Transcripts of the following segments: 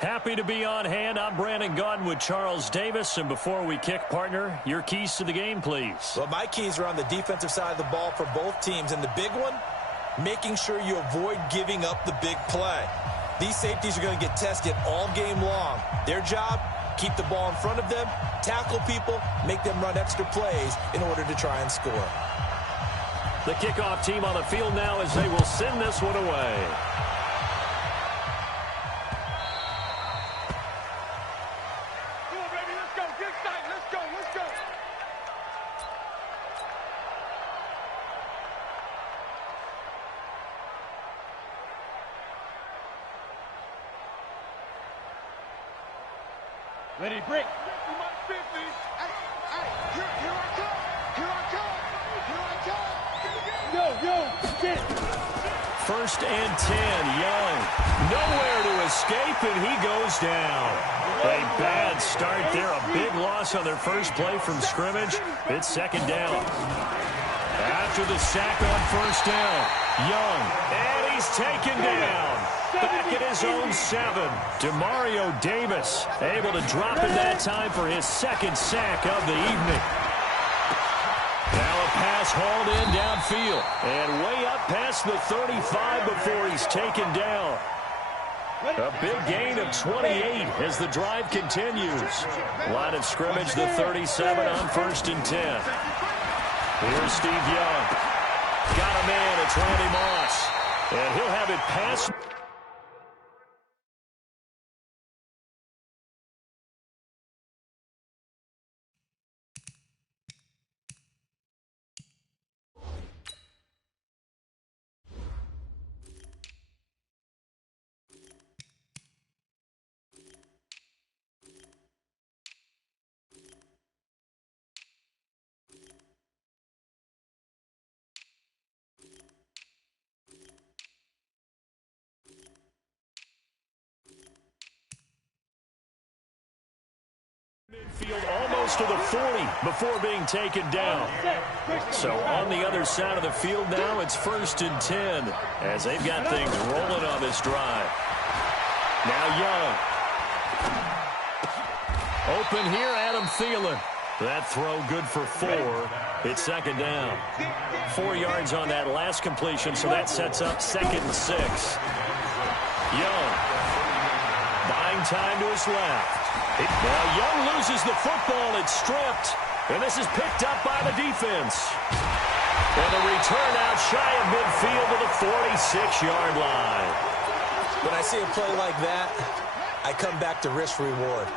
Happy to be on hand. I'm Brandon Gaudin with Charles Davis. And before we kick, partner, your keys to the game, please. Well, my keys are on the defensive side of the ball for both teams. And the big one, making sure you avoid giving up the big play. These safeties are going to get tested all game long. Their job, keep the ball in front of them, tackle people, make them run extra plays in order to try and score. The kickoff team on the field now as they will send this one away. Ready, break. First and 10, Young. Nowhere to escape, and he goes down. A bad start there. A big loss on their first play from scrimmage. It's second down. After the sack on first down, Young. And he's taken down. Back at his own 7. Demario Davis able to drop it that time for his second sack of the evening. Now a pass hauled in downfield and way up past the 35 before he's taken down. A big gain of 28 as the drive continues. Line of scrimmage, the 37 on first and 10. Here's Steve Young. Got a man, it's Randy Moss. And he'll have it passed. Midfield almost to the 40 before being taken down. So on the other side of the field now, it's first and 10 as they've got things rolling on this drive. Now Young. Open here, Adam Thielen. That throw good for 4. It's second down. 4 yards on that last completion, so that sets up second and 6. Young. Buying time to his left. Now Young loses the football. It's stripped. And this is picked up by the defense. And the return out shy of midfield to the 46-yard line. When I see a play like that, I come back to risk-reward.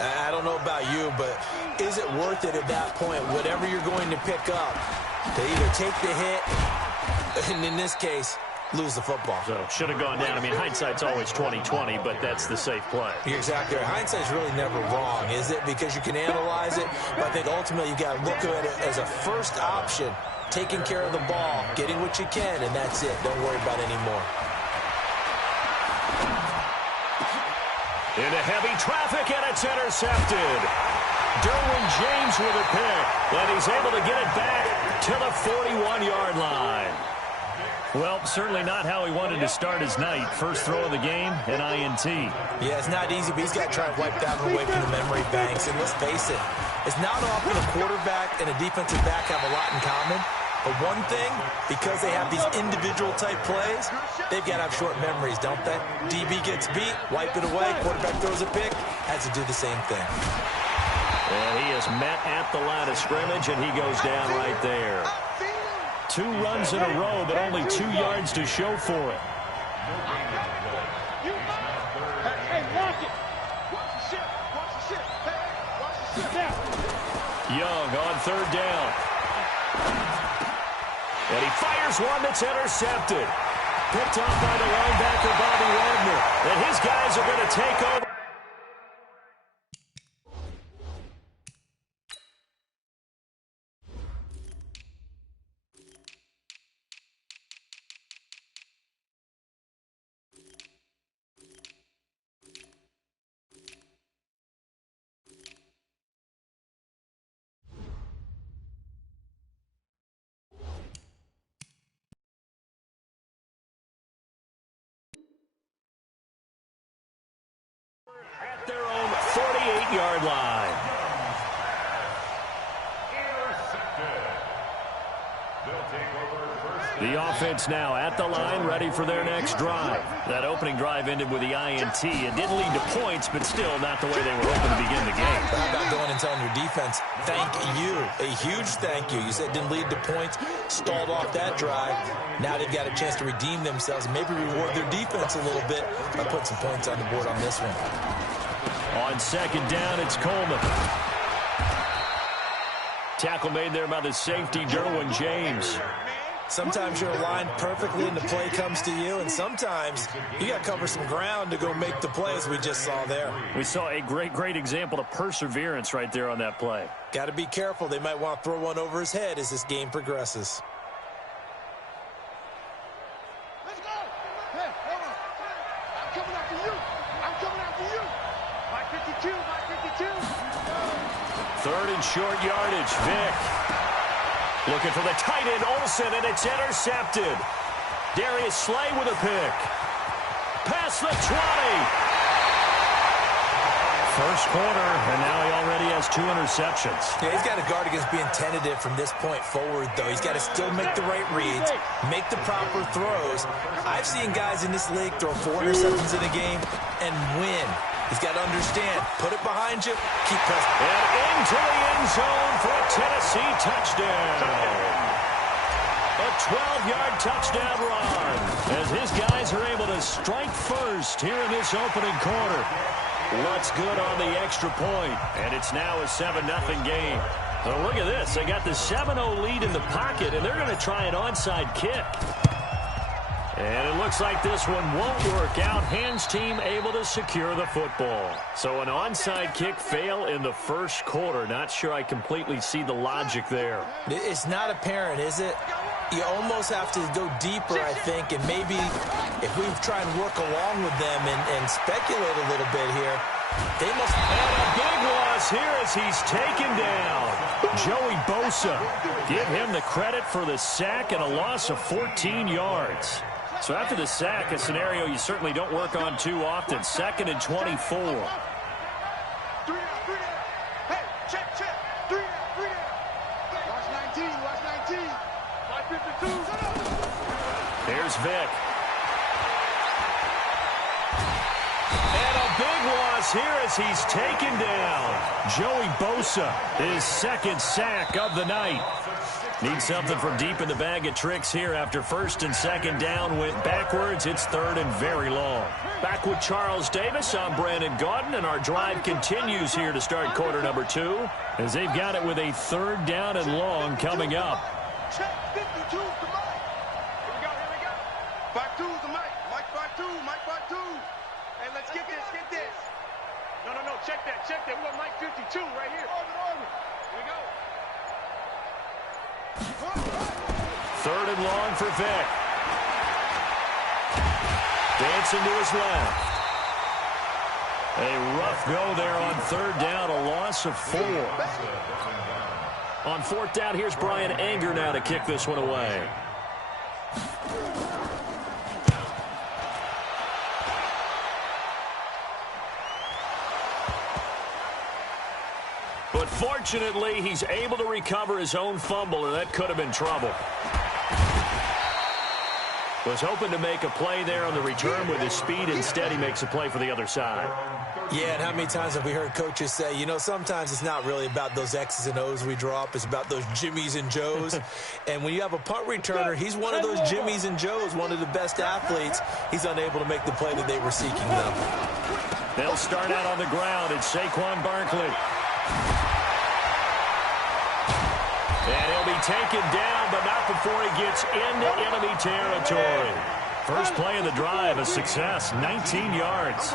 I don't know about you, but is it worth it at that point, whatever you're going to pick up, to either take the hit, and in this case, lose the football? So should have gone down. I mean, hindsight's always 20/20, but that's the safe play. You're exactly right. Hindsight's really never wrong, is it? Because you can analyze it, but I think ultimately you got to look at it as a first option, taking care of the ball, getting what you can, and that's it. Don't worry about any more. Into heavy traffic, and it's intercepted. Derwin James with a pick, and he's able to get it back to the 41-yard line. Well, certainly not how he wanted to start his night. First throw of the game, an INT. Yeah, it's not easy, but he's got to try to wipe that one away from the memory banks. And let's face it, it's not often a quarterback and a defensive back have a lot in common. But one thing, because they have these individual-type plays, they've got to have short memories, don't they? DB gets beat, wipe it away, quarterback throws a pick, has to do the same thing. And he is met at the line of scrimmage, and he goes down right there. 2 runs in a row, but only 2 yards to show for it. Young on third down. And he fires one that's intercepted. Picked off by the linebacker, Bobby Wagner. And his guys are going to take over. 48-yard line. The offense now at the line, ready for their next drive. That opening drive ended with the INT. It didn't lead to points, but still not the way they were hoping to begin the game. How about going and telling your defense, thank you, a huge thank you. You said it didn't lead to points, stalled off that drive. Now they've got a chance to redeem themselves and maybe reward their defense a little bit by putting some points on the board on this one. On second down, it's Coleman. Tackle made there by the safety, Derwin James. Sometimes you're aligned perfectly and the play comes to you, and sometimes you got to cover some ground to go make the play, as we just saw there. We saw a great example of perseverance right there on that play. Got to be careful. They might want to throw one over his head as this game progresses. Let's go. Hey, hold on. I'm coming after you. I'm coming after you. My 52, my 52. Third and short yardage, Vick. Looking for the tight end, Olsen, and it's intercepted. Darius Slay with a pick. Past the 20. First quarter, and now he already has 2 interceptions. Yeah, he's got to guard against being tentative from this point forward, though. He's got to still make the right reads, make the proper throws. I've seen guys in this league throw 4 interceptions in a game and win. He's got to understand, put it behind you, keep pressing. And into the end zone for a Tennessee touchdown. A 12-yard touchdown run as his guys are able to strike first here in this opening quarter. What's good on the extra point, and it's now a 7-0 game. So look at this. They got the 7-0 lead in the pocket, and they're going to try an onside kick. And it looks like this one won't work out. Hands team able to secure the football. So an onside kick fail in the first quarter. Not sure I completely see the logic there. It's not apparent, is it? You almost have to go deeper, I think, and maybe if we try and work along with them and speculate a little bit here, they must... And a big loss here as he's taken down. Joey Bosa. Give him the credit for the sack and a loss of 14 yards. So after the sack, a scenario you certainly don't work on too often. 2nd and 24. 3 down. Hey, check. 3 down. Watch 19. My 52. Here's Vick. And a big loss here as he's taken down. Joey Bosa, his 2nd sack of the night. Need something from deep in the bag of tricks here after 1st and 2nd down went backwards. It's 3rd and very long. Back with Charles Davis, I'm Brandon Gaudin, and our drive continues here to start quarter number 2 as they've got it with a 3rd down and long coming up. Check 52 to Mike. Here we go. 52 to Mike. Mike 52. Hey, let's get this. No. Check that. We want Mike 52 right here. Orbit. Here we go. 3rd and long for Vick. Dancing to his left. A rough go there on 3rd down, a loss of 4. On 4th down, here's Brian Anger now to kick this one away. But fortunately, he's able to recover his own fumble, and that could have been trouble. Was hoping to make a play there on the return with his speed. Instead, he makes a play for the other side. Yeah, and how many times have we heard coaches say, you know, sometimes it's not really about those X's and O's we drop. It's about those Jimmies and Joes. And when you have a punt returner, he's one of those Jimmies and Joes, one of the best athletes. He's unable to make the play that they were seeking, though. They'll start out on the ground. It's Saquon Barkley. And he'll be taken down, but not before he gets into enemy territory. First play of the drive, a success, 19 yards.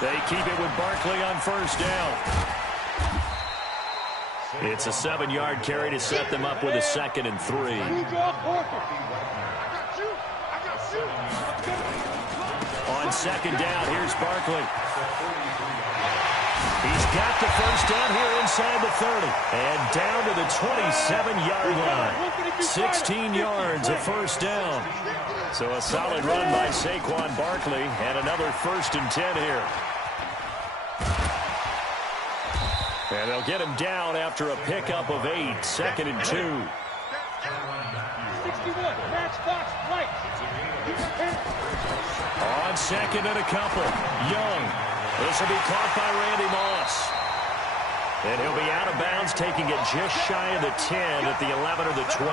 They keep it with Barkley on 1st down. It's a 7-yard carry to set them up with a 2nd and 3. On 2nd down, here's Barkley. He's got the 1st down here inside the 30. And down to the 27-yard line. 16 yards of 1st down. So a solid run by Saquon Barkley, and another 1st and 10 here. And they'll get him down after a pickup of 8, 2nd and 2. 61, match box, right. On 2nd and a couple, Young. This will be caught by Randy Moss. And he'll be out of bounds, taking it just shy of the 10 at the 11 or the 12.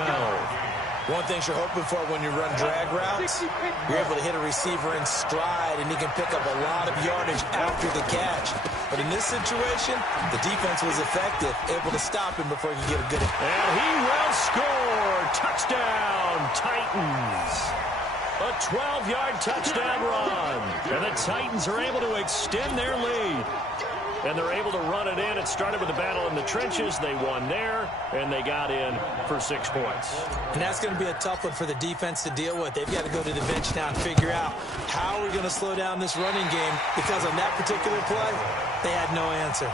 One thing you're hoping for when you run drag routes, you're able to hit a receiver in stride, and he can pick up a lot of yardage after the catch. But in this situation, the defense was effective, able to stop him before he could get a good... And he will score! Touchdown, Titans! A 12-yard touchdown run. And the Titans are able to extend their lead. And they're able to run it in. It started with a battle in the trenches. They won there, and they got in for 6 points. And that's going to be a tough one for the defense to deal with. They've got to go to the bench now and figure out how we're going to slow down this running game, because on that particular play, they had no answer.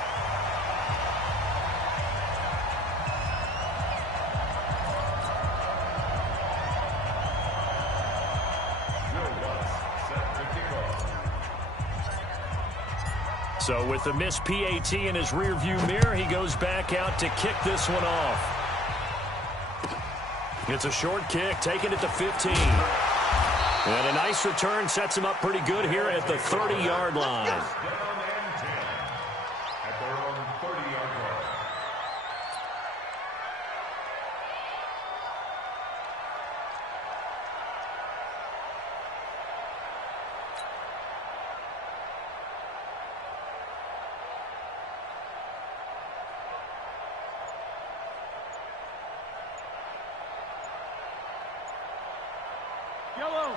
So with the missed PAT in his rearview mirror, he goes back out to kick this one off. It's a short kick, taken at the 15. And a nice return sets him up pretty good here at the 30-yard line.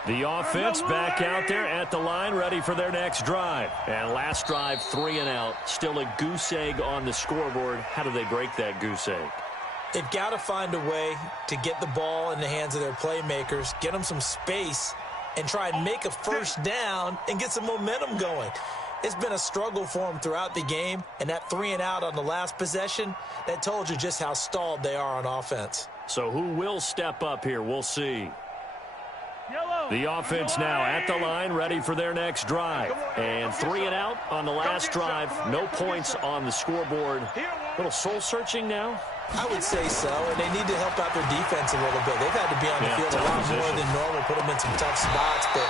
The offense back out there at the line, ready for their next drive. And last drive, 3 and out. Still a goose egg on the scoreboard. How do they break that goose egg? They've got to find a way to get the ball in the hands of their playmakers, get them some space, and try and make a first down and get some momentum going. It's been a struggle for them throughout the game, and that 3 and out on the last possession, that told you just how stalled they are on offense. So who will step up here? We'll see. The offense now at the line, ready for their next drive. And 3 and out on the last drive. No points on the scoreboard. A little soul-searching now? I would say so, and they need to help out their defense a little bit. They've had to be on the field a lot more than normal, put them in some tough spots. But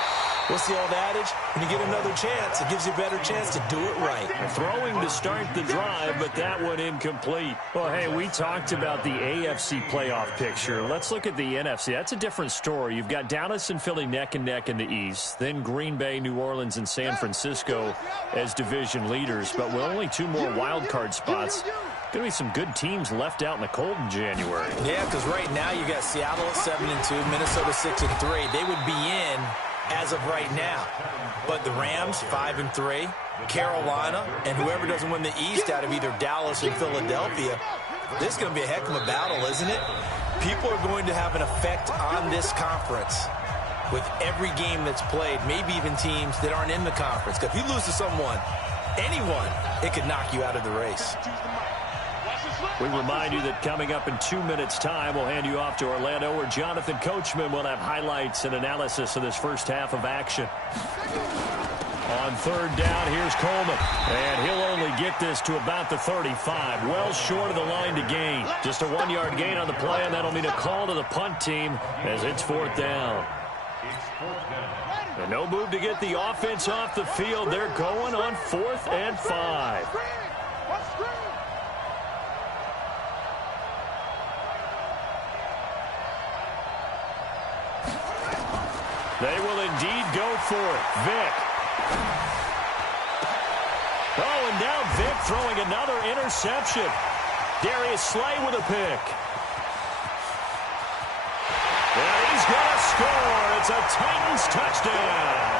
what's the old adage? When you get another chance, it gives you a better chance to do it right. Throwing to start the drive, but that one incomplete. Well, hey, we talked about the AFC playoff picture. Let's look at the NFC. That's a different story. You've got Dallas and Philly neck and neck in the East. Then Green Bay, New Orleans, and San Francisco as division leaders. But with only 2 more wild card spots, going to be some good teams left out in the cold in January. Yeah, because right now you got Seattle at 7-2, Minnesota 6-3. They would be in as of right now. But the Rams, 5-3, Carolina, and whoever doesn't win the East out of either Dallas or Philadelphia, this is going to be a heck of a battle, isn't it? People are going to have an effect on this conference with every game that's played, maybe even teams that aren't in the conference. Because if you lose to someone, anyone, it could knock you out of the race. We remind you that coming up in 2 minutes' time, we'll hand you off to Orlando, where Jonathan Coachman will have highlights and analysis of this first half of action. On 3rd down, here's Coleman. And he'll only get this to about the 35. Well short of the line to gain. Just a 1-yard gain on the play, and that'll mean a call to the punt team as it's 4th down. And no move to get the offense off the field. They're going on 4th and 5. They will indeed go for it. Vick. Oh, and now Vick throwing another interception. Darius Slay with a pick. And he's going to score. It's a Titans touchdown.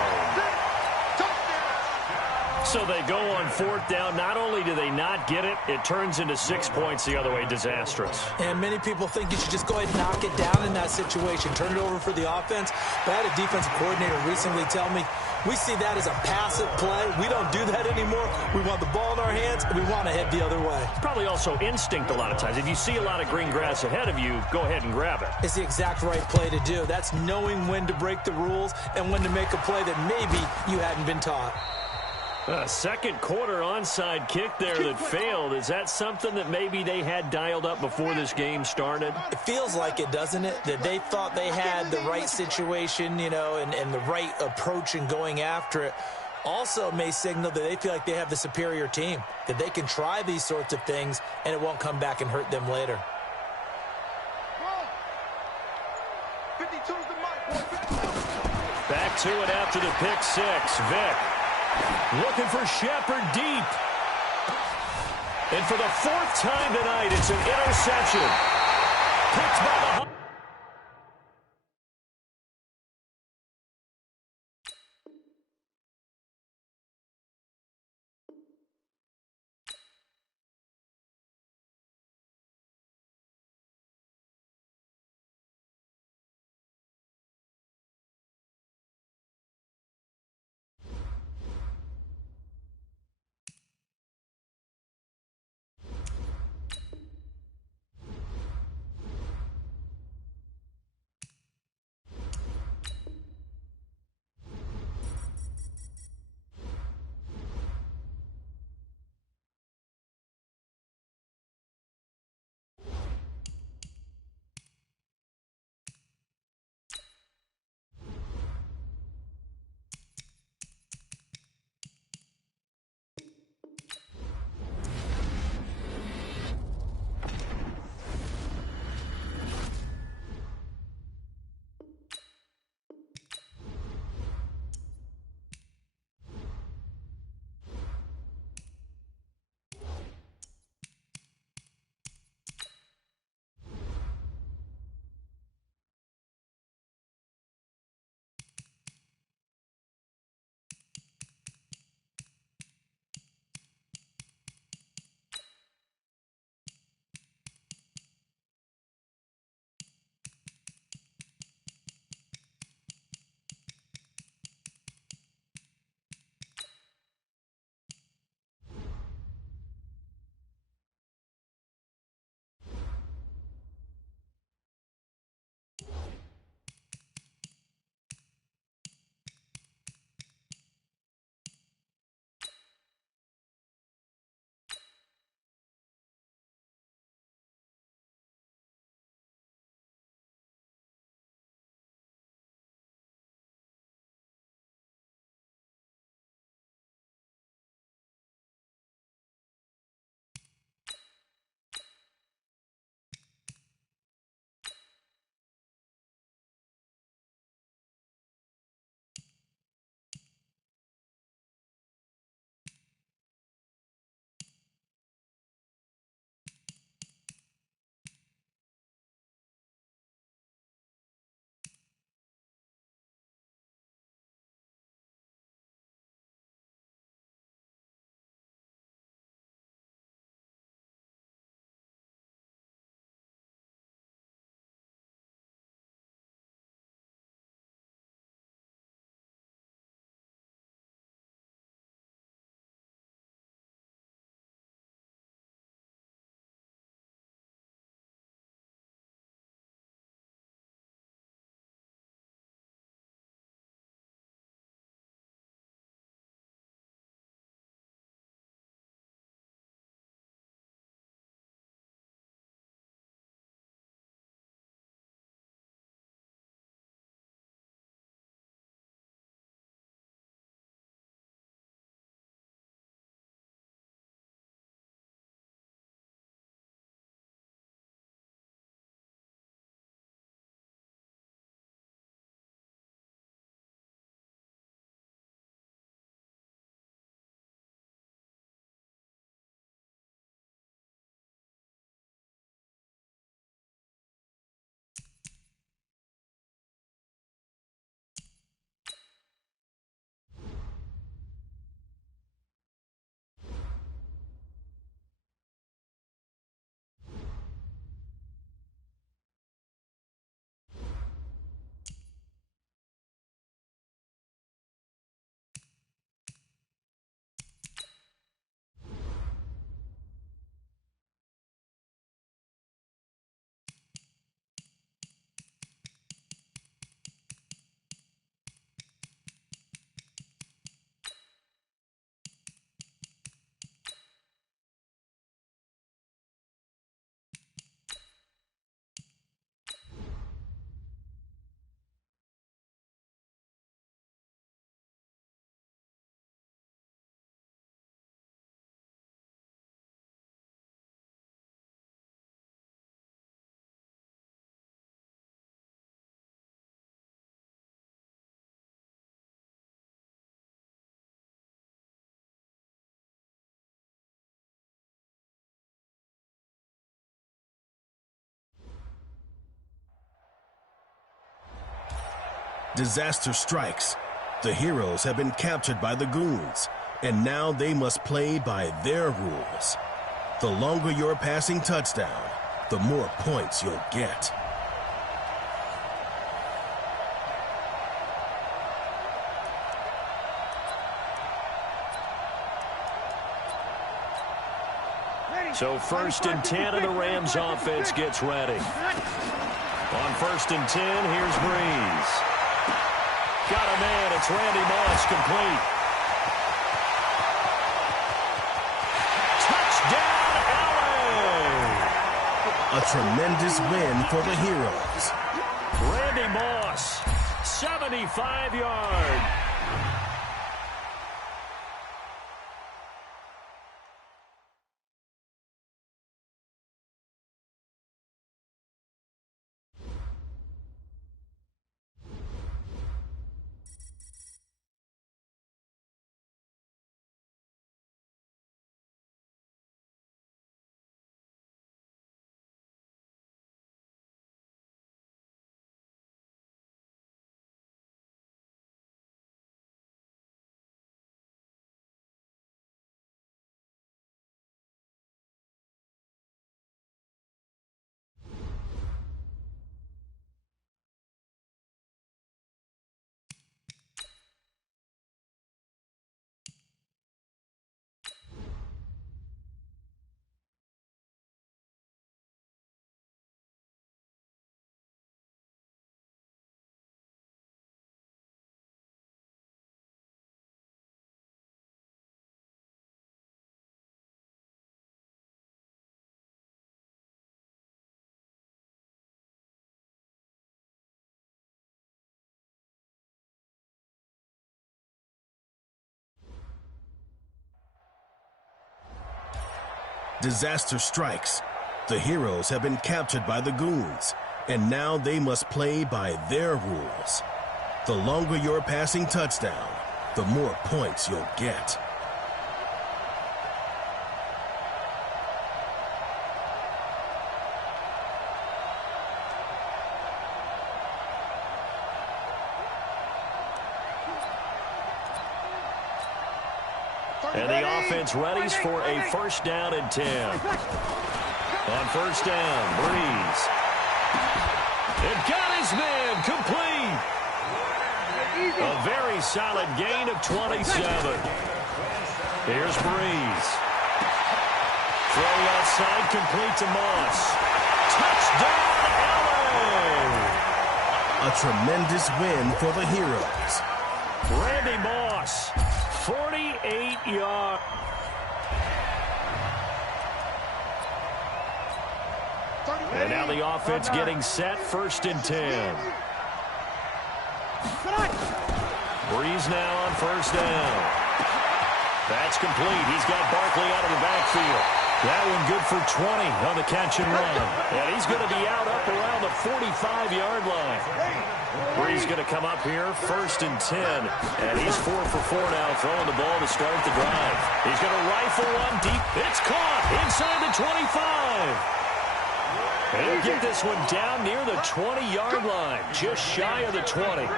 So they go on fourth down. Not only do they not get it, it turns into 6 points the other way. Disastrous. And many people think you should just go ahead and knock it down in that situation. Turn it over for the offense. But I had a defensive coordinator recently tell me, we see that as a passive play. We don't do that anymore. We want the ball in our hands, and we want to head the other way. Probably also instinct a lot of times. If you see a lot of green grass ahead of you, go ahead and grab it. It's the exact right play to do. That's knowing when to break the rules and when to make a play that maybe you hadn't been taught. Second quarter onside kick there that failed. Is that something that maybe they had dialed up before this game started? It feels like it, doesn't it? That they thought they had the right situation, you know, and the right approach in going after it. Also may signal that they feel like they have the superior team, that they can try these sorts of things and it won't come back and hurt them later. 52's the mic, boy. Back to it after the pick six. Vick looking for Shepard deep. And for the fourth time tonight, it's an interception. Picked by the Disaster strikes. The heroes have been captured by the goons, and now they must play by their rules. The longer your passing touchdown, the more points you'll get. So 1st and 10, and the Rams offense gets ready. On 1st and 10, here's Breeze. Got a man. It's Randy Moss, complete. Touchdown, LA! A tremendous win for the heroes. Randy Moss, 75-yard. Disaster strikes. The heroes have been captured by the goons, and now they must play by their rules. The longer your passing touchdown, the more points you'll get. And the offense readies for a 1st down and 10. On 1st down, Breeze. It got his man complete. A very solid gain of 27. Here's Breeze. Throw outside, complete to Moss. Touchdown, LA! A tremendous win for the heroes. Randy Moss, 48 yards. And now the offense getting set, 1st and 10. Breeze now on 1st down. That's complete. He's got Barkley out of the backfield. That one good for 20 on the catch and run. And he's going to be out up around the 45-yard line. Breeze going to come up here, 1st and 10. And he's 4 for 4 now, throwing the ball to start the drive. He's going to rifle one deep. It's caught inside the 25. He'll get this one down near the 20-yard line, just shy of the 20.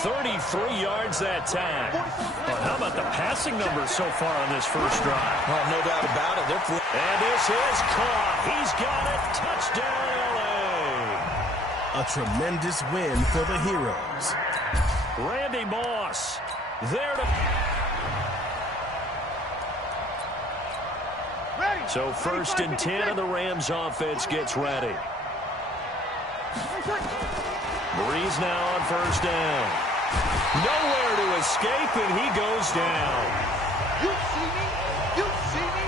33 yards that time. Well, how about the passing numbers so far on this first drive? Oh, no doubt about it. And this is caught. He's got it. Touchdown, LA. A tremendous win for the heroes. Randy Moss there to... So 1st and 10, and the Rams offense gets ready. Breeze now on 1st down. Nowhere to escape, and he goes down. You see me? You see me?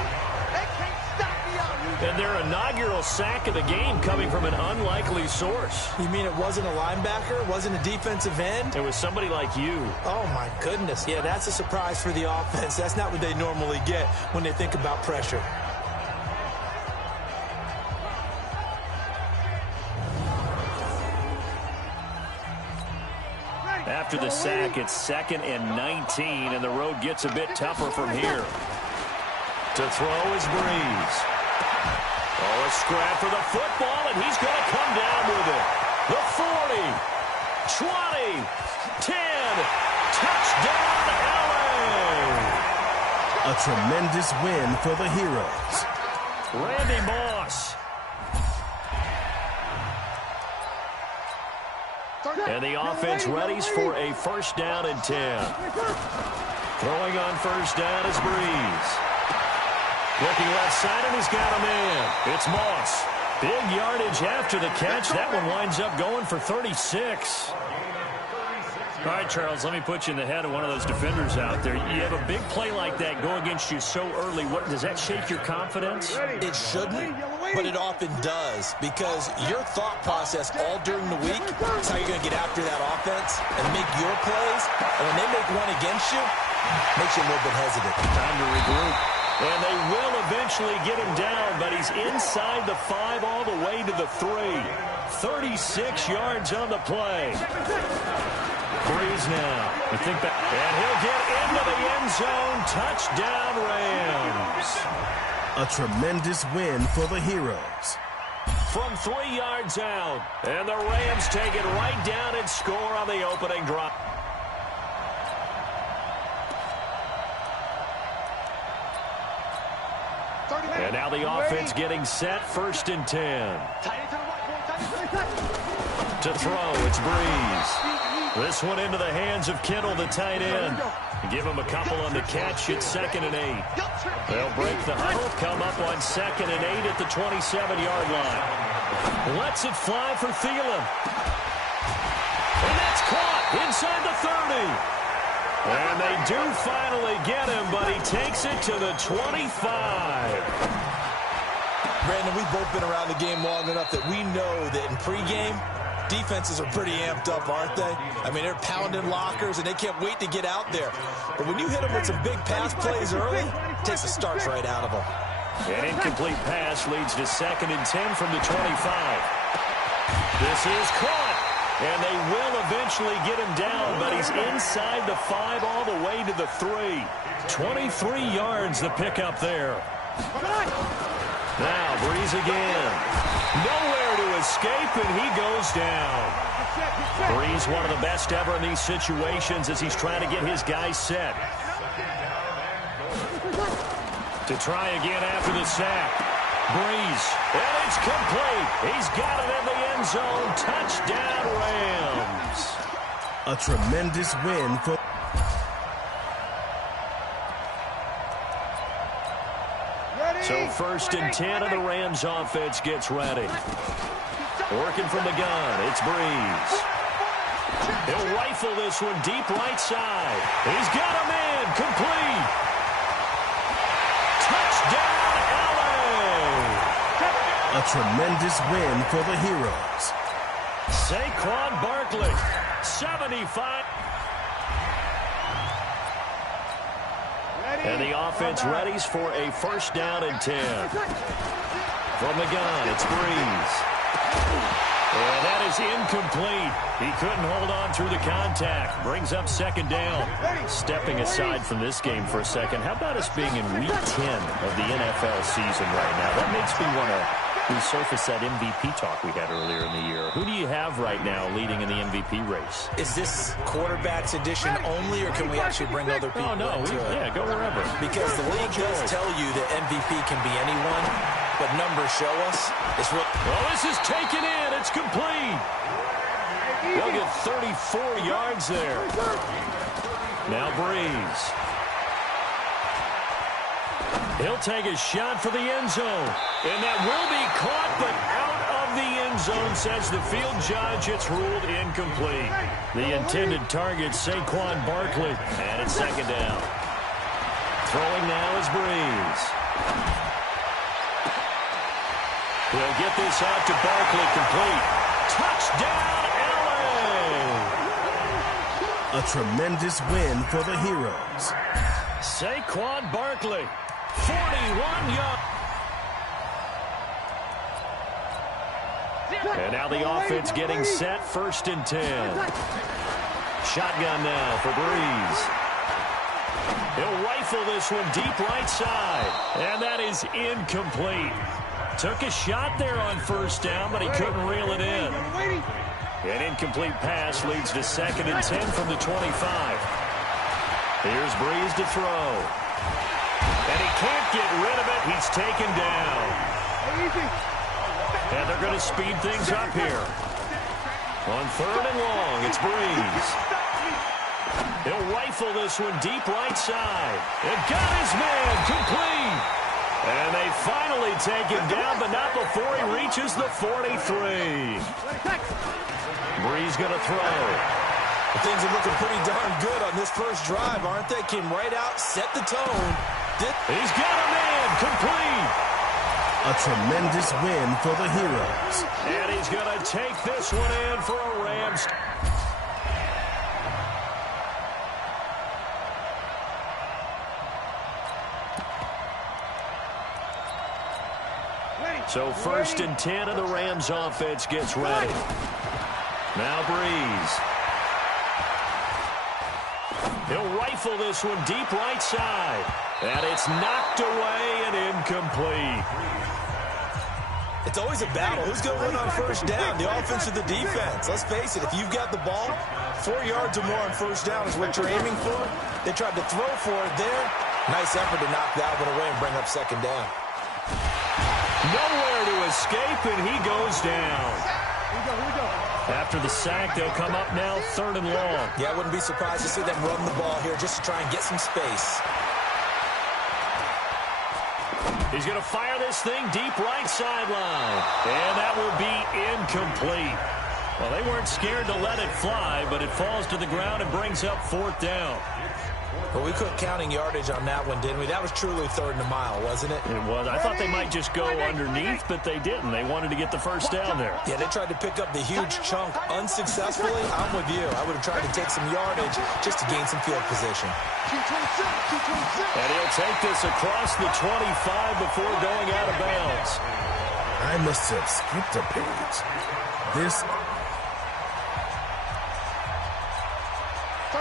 They can't stop me out here. And their inaugural sack of the game coming from an unlikely source. You mean it wasn't a linebacker? It wasn't a defensive end? It was somebody like you. Oh, my goodness. Yeah, that's a surprise for the offense. That's not what they normally get when they think about pressure. After the sack, it's 2nd and 19, and the road gets a bit tougher from here. To throw is Breeze. Oh, a scrap for the football, and he's going to come down with it. The 40. 20, 10, touchdown LA! A tremendous win for the Heroes. Randy Moss. And the offense readies for a first down and 10. Throwing on first down is Breeze. Looking left side, and he's got a man. It's Moss. Big yardage after the catch. That one winds up going for 36. All right, Charles, let me put you in the head of one of those defenders out there. You have a big play like that go against you so early. What, does that shake your confidence? It shouldn't, but it often does, because your thought process all during the week is how you're going to get after that offense and make your plays. And when they make one against you, it makes you a little bit hesitant. Time to regroup. And they will eventually get him down, but he's inside the 5 all the way to the 3. 36 yards on the play. Breeze now. You think that, and he'll get into the end zone. Touchdown, Rams. A tremendous win for the Heroes. From 3 yards out. And the Rams take it right down and score on the opening drive. And now the offense getting set, first and 10. To throw, it's Breeze. This one into the hands of Kittle, the tight end. Give him a couple on the catch. It's 2nd and 8. They'll break the huddle, come up on 2nd and 8 at the 27-yard line. Lets it fly for Thielen. And that's caught inside the 30. And they do finally get him, but he takes it to the 25. Brandon, we've both been around the game long enough that we know that in pregame, defenses are pretty amped up, aren't they? I mean, they're pounding lockers, and they can't wait to get out there. But when you hit them with some big pass plays early, it takes the starch right out of them. An incomplete pass leads to 2nd and 10 from the 25. This is caught. And they will eventually get him down, but he's inside the 5 all the way to the 3. 23 yards the pickup there. Now Breeze again. Nowhere to escape, and he goes down. Breeze, one of the best ever in these situations as he's trying to get his guys set. To try again after the sack. Breeze, and it's complete. He's got it in the end zone. Touchdown, Rams. A tremendous win for... So 1st and 10, and the Rams offense gets ready. Working from the gun, it's Breeze. He'll rifle this one deep right side. He's got a man, complete. Touchdown. A tremendous win for the Heroes. Saquon Barkley, 75. And the offense readies for a first down and 10. From the gun, it's Breeze. And that is incomplete. He couldn't hold on through the contact. Brings up 2nd down. Stepping aside from this game for a second, how about us being in week 10 of the NFL season right now? That makes me want to resurface that MVP talk we had earlier in the year. Who do you have right now leading in the MVP race? Is this quarterbacks edition only, or can we actually bring other people into it? Yeah, go wherever. Because the league does tell you that MVP can be anyone, but numbers show us it's real. Well, this is taken in. It's complete. They'll get 34 yards there. Now Breeze. He'll take a shot for the end zone. And that will be caught, but out of the end zone, says the field judge. It's ruled incomplete. The intended target, Saquon Barkley. And it's 2nd down. Throwing now is Breeze. He'll get this out to Barkley, complete. Touchdown, LA! A tremendous win for the Heroes. Saquon Barkley, 41 yards. And now the offense getting set, 1st and 10. Shotgun now for Breeze. He'll rifle this one deep right side. And that is incomplete. Took a shot there on 1st down, but he couldn't reel it in. An incomplete pass leads to 2nd and 10 from the 25. Here's Brees to throw. And he can't get rid of it. He's taken down. And they're going to speed things up here. On 3rd and long, it's Brees. He'll rifle this one deep right side. And got his man complete. And they finally take him down, but not before he reaches the 43. Brees going to throw. Things are looking pretty darn good on this first drive, aren't they? Came right out, set the tone. He's got a man complete. A tremendous win for the Heroes. And he's going to take this one in for a Rams. So 1st and 10, and the Rams offense gets ready. Now Brees. He'll rifle this one deep right side. And it's knocked away and incomplete. It's always a battle. Who's going to win on 1st down, the offense or the defense? Let's face it, if you've got the ball, 4 yards or more on 1st down is what you're aiming for. They tried to throw for it there. Nice effort to knock that one away and bring up 2nd down. Nowhere to escape, and he goes down. After the sack, they'll come up now 3rd and long. Yeah, I wouldn't be surprised to see them run the ball here just to try and get some space. He's going to fire this thing deep right sideline. And that will be incomplete. Well, they weren't scared to let it fly, but it falls to the ground and brings up 4th down. Well, we quit counting yardage on that one, didn't we? That was truly 3rd and a mile, wasn't it? It was. I thought they might just go underneath, but they didn't. They wanted to get the 1st down there. Yeah, they tried to pick up the huge chunk unsuccessfully. I'm with you. I would have tried to take some yardage just to gain some field position. And he'll take this across the 25 before going out of bounds. I must have skipped a page.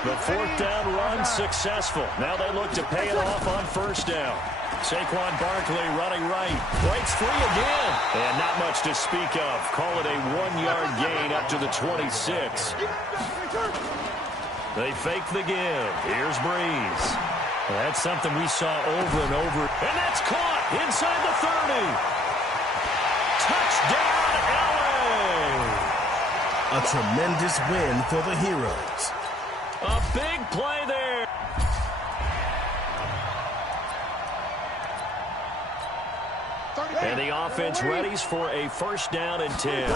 The 4th down run successful. Now they look to pay it off on 1st down. Saquon Barkley running right. Breaks free again. And not much to speak of. Call it a 1-yard gain up to the 26. They fake the give. Here's Brees. Well, that's something we saw over and over. And that's caught inside the 30. Touchdown, LA. A tremendous win for the Heroes. A big play there. And the offense readies for a 1st down and 10.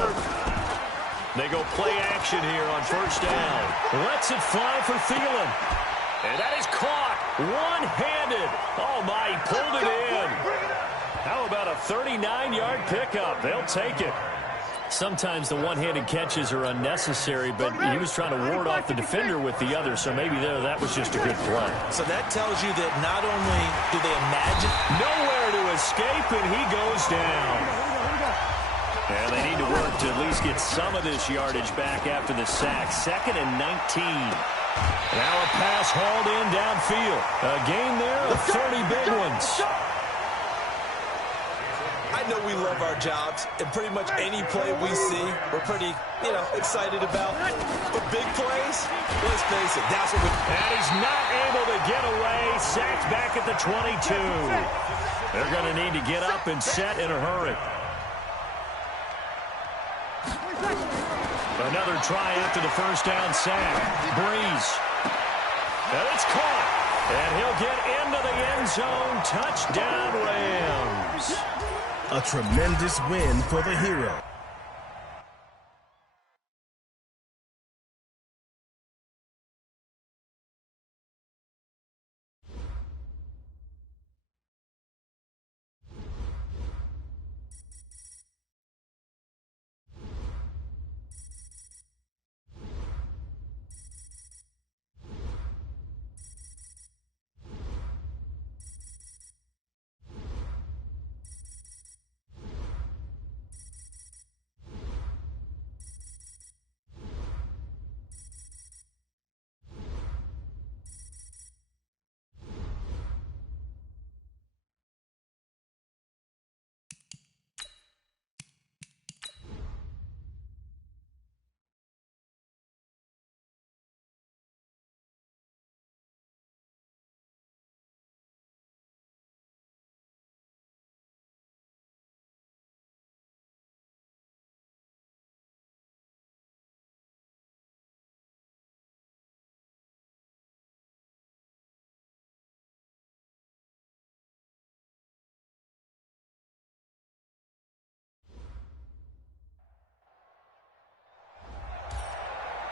They go play action here on 1st down. Lets it fly for Thielen. And that is caught one-handed. Oh, my, he pulled it in. How about a 39-yard pickup? They'll take it. Sometimes the one-handed catches are unnecessary, but he was trying to ward off the defender with the other, so maybe that was just a good play. So that tells you that not only do they imagine nowhere to escape, and he goes down. And they need to work to at least get some of this yardage back after the sack. 2nd and 19. Now a pass hauled in downfield. A gain there of 30 big ones. I know we love our jobs, and pretty much any play we see, we're pretty, excited about. But big plays, let's face it, that's what we... And he's not able to get away. Sacked back at the 22. They're going to need to get up and set in a hurry. Another try after the 1st down sack. Brees. And it's caught. And he'll get into the end zone. Touchdown, Rams. A tremendous win for the Heroes.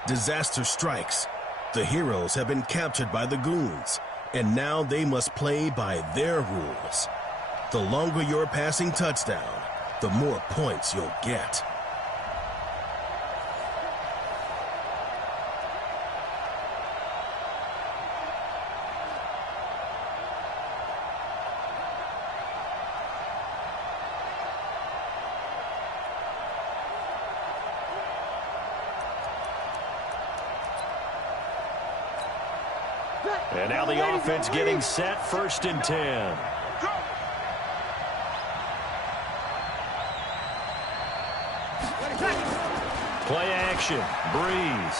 Disaster strikes. The heroes have been captured by the goons, and now they must play by their rules. The longer your passing touchdown, the more points you'll get. And now the offense getting set, 1st and 10. Play action, Breeze.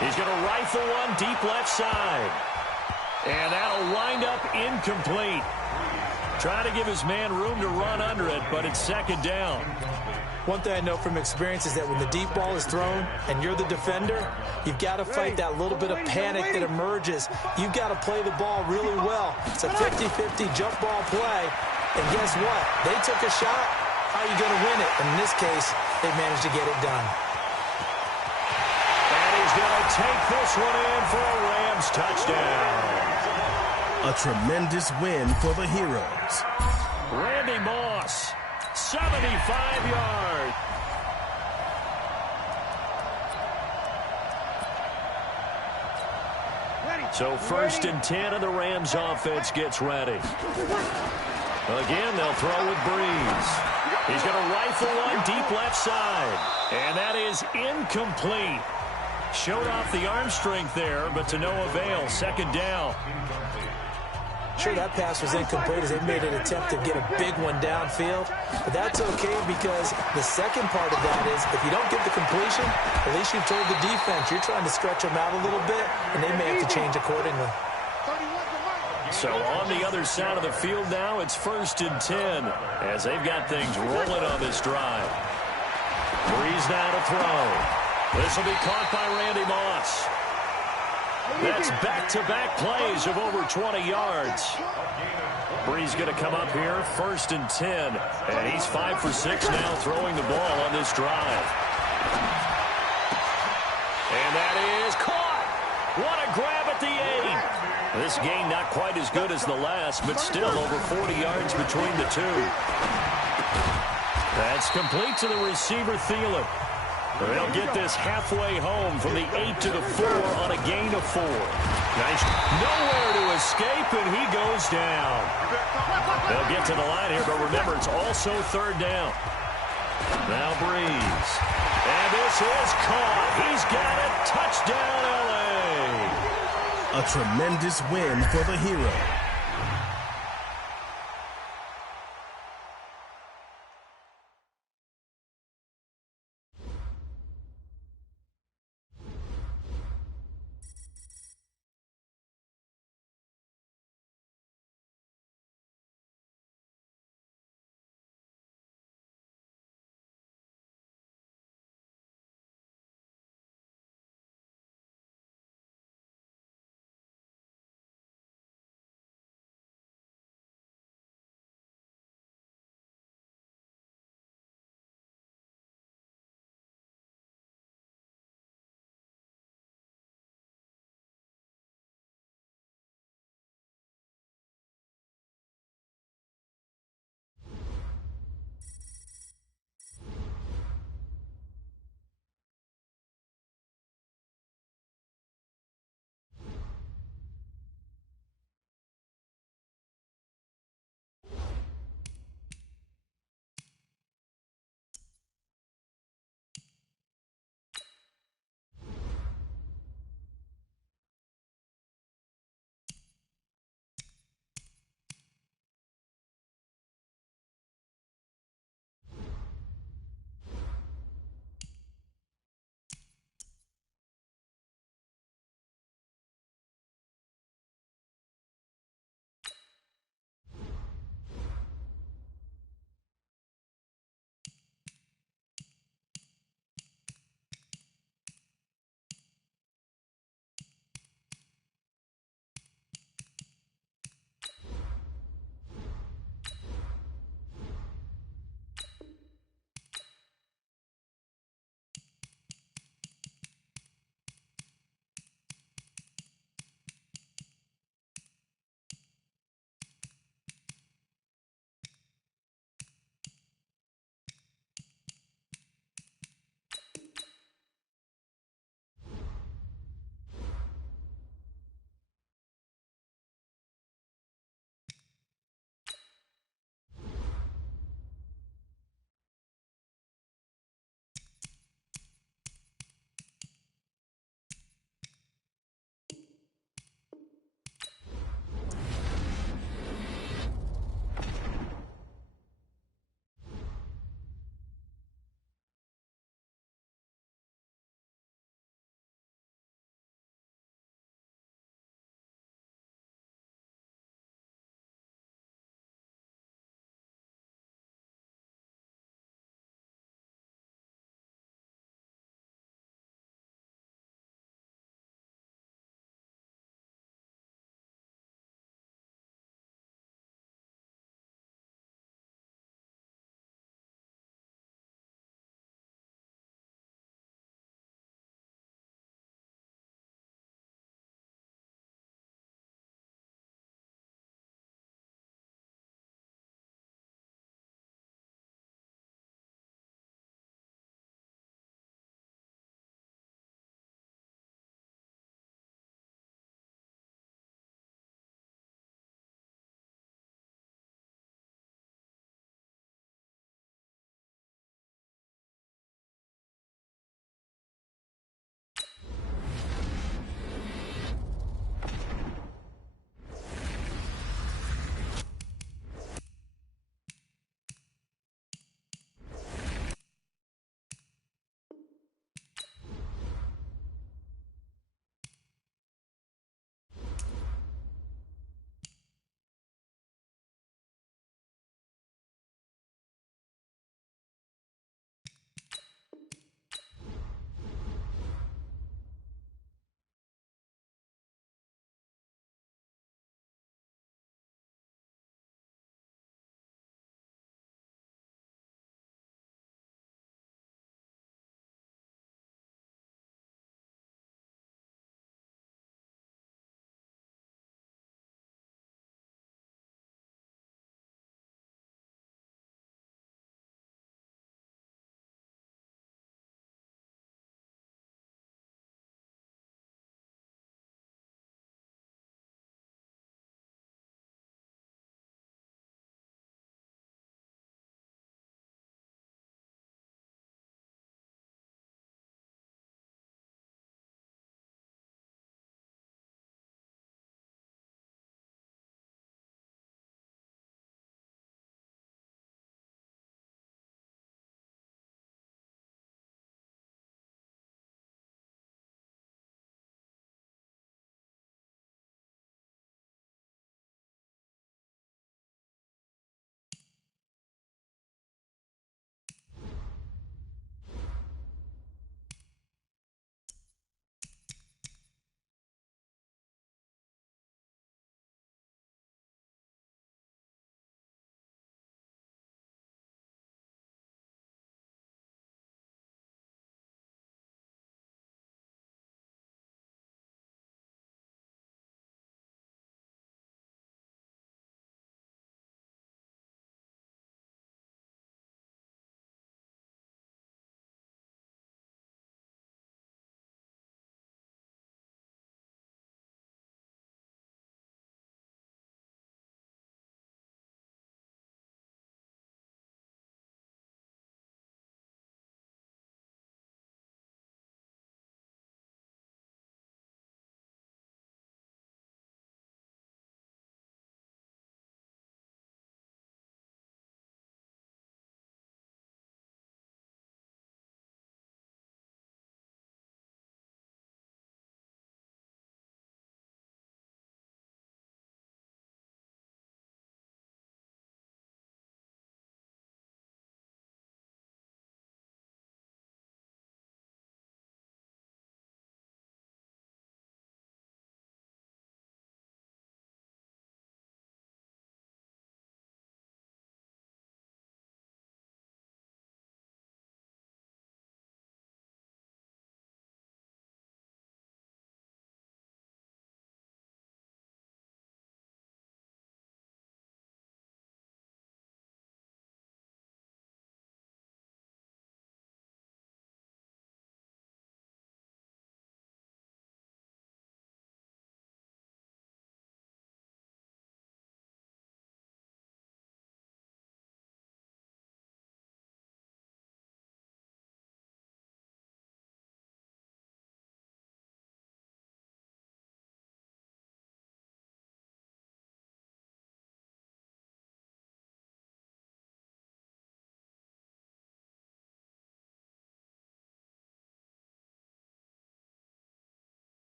He's going to rifle one deep left side. And that'll wind up incomplete. Trying to give his man room to run under it, but it's 2nd down. One thing I know from experience is that when the deep ball is thrown and you're the defender, you've got to fight that little bit of panic that emerges. You've got to play the ball really well. It's a 50-50 jump ball play. And guess what? They took a shot. How are you going to win it? And in this case, they managed to get it done. And he's going to take this one in for a Rams touchdown. A tremendous win for the heroes. Randy Moss, 75 yards. So 1st and 10, and the Rams offense gets ready. Again, they'll throw with Breeze. He's going to rifle one deep left side. And that is incomplete. Showed off the arm strength there, but to no avail. 2nd down. Sure, that pass was incomplete as they made an attempt to get a big one downfield. But that's okay because the second part of that is if you don't get the completion, at least you've told the defense you're trying to stretch them out a little bit, and they may have to change accordingly. So on the other side of the field now, it's 1st and 10 as they've got things rolling on this drive. Breeze now to throw. This will be caught by Randy Moss. That's back-to-back plays of over 20 yards. Breeze going to come up here, 1st and 10, and he's 5 for 6 now throwing the ball on this drive. And that is caught. What a grab at the 8. This game not quite as good as the last, but still over 40 yards between the two. That's complete to the receiver, Thielen. They'll get this halfway home from the 8 to the 4 on a gain of 4. Nice. Nowhere to escape, and he goes down. They'll get to the line here, but remember, it's also 3rd down. Now Breeze. And this is caught. He's got it. Touchdown, L.A. A tremendous win for the heroes.